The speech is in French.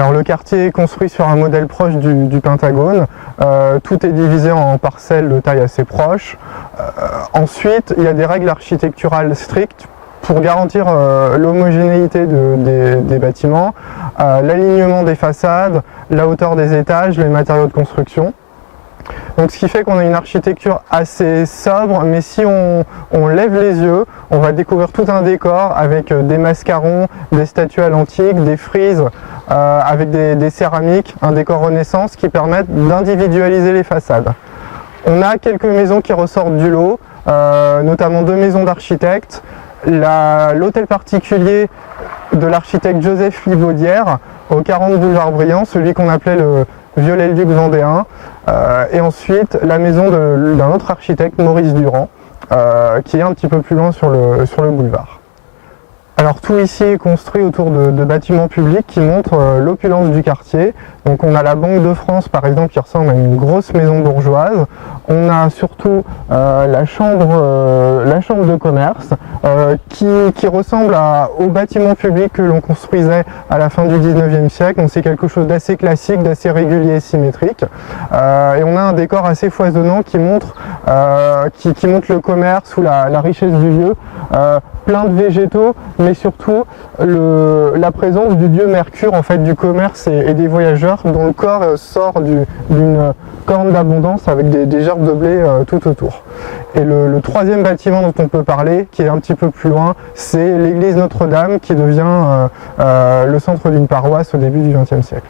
Alors le quartier est construit sur un modèle proche du Pentagone. Tout est divisé en parcelles de taille assez proche. Ensuite, il y a des règles architecturales strictes pour garantir l'homogénéité des bâtiments, l'alignement des façades, la hauteur des étages, les matériaux de construction. Donc ce qui fait qu'on a une architecture assez sobre, mais si on lève les yeux, on va découvrir tout un décor avec des mascarons, des statues à l'antique, des frises, avec des céramiques, un décor renaissance qui permettent d'individualiser les façades. On a quelques maisons qui ressortent du lot, notamment 2 maisons d'architectes, l'hôtel particulier de l'architecte Joseph Livaudière au 40 boulevard Briand, celui qu'on appelait le Viollet-le-Duc vendéen, et ensuite la maison d'un autre architecte, Maurice Durand, qui est un petit peu plus loin sur le boulevard. Alors tout ici est construit autour de bâtiments publics qui montrent l'opulence du quartier. Donc on a la Banque de France par exemple qui ressemble à une grosse maison bourgeoise. On a surtout la chambre de commerce qui ressemble au bâtiment public que l'on construisait à la fin du 19e siècle. Donc c'est quelque chose d'assez classique, d'assez régulier et symétrique. Et on a un décor assez foisonnant qui montre le commerce ou la richesse du lieu. Plein de végétaux, mais surtout la présence du dieu Mercure, en fait, du commerce et des voyageurs, dont le corps sort d'une corne d'abondance avec des gerbes de blé tout autour. Et le troisième bâtiment dont on peut parler, qui est un petit peu plus loin, c'est l'église Notre-Dame, qui devient le centre d'une paroisse au début du XXe siècle.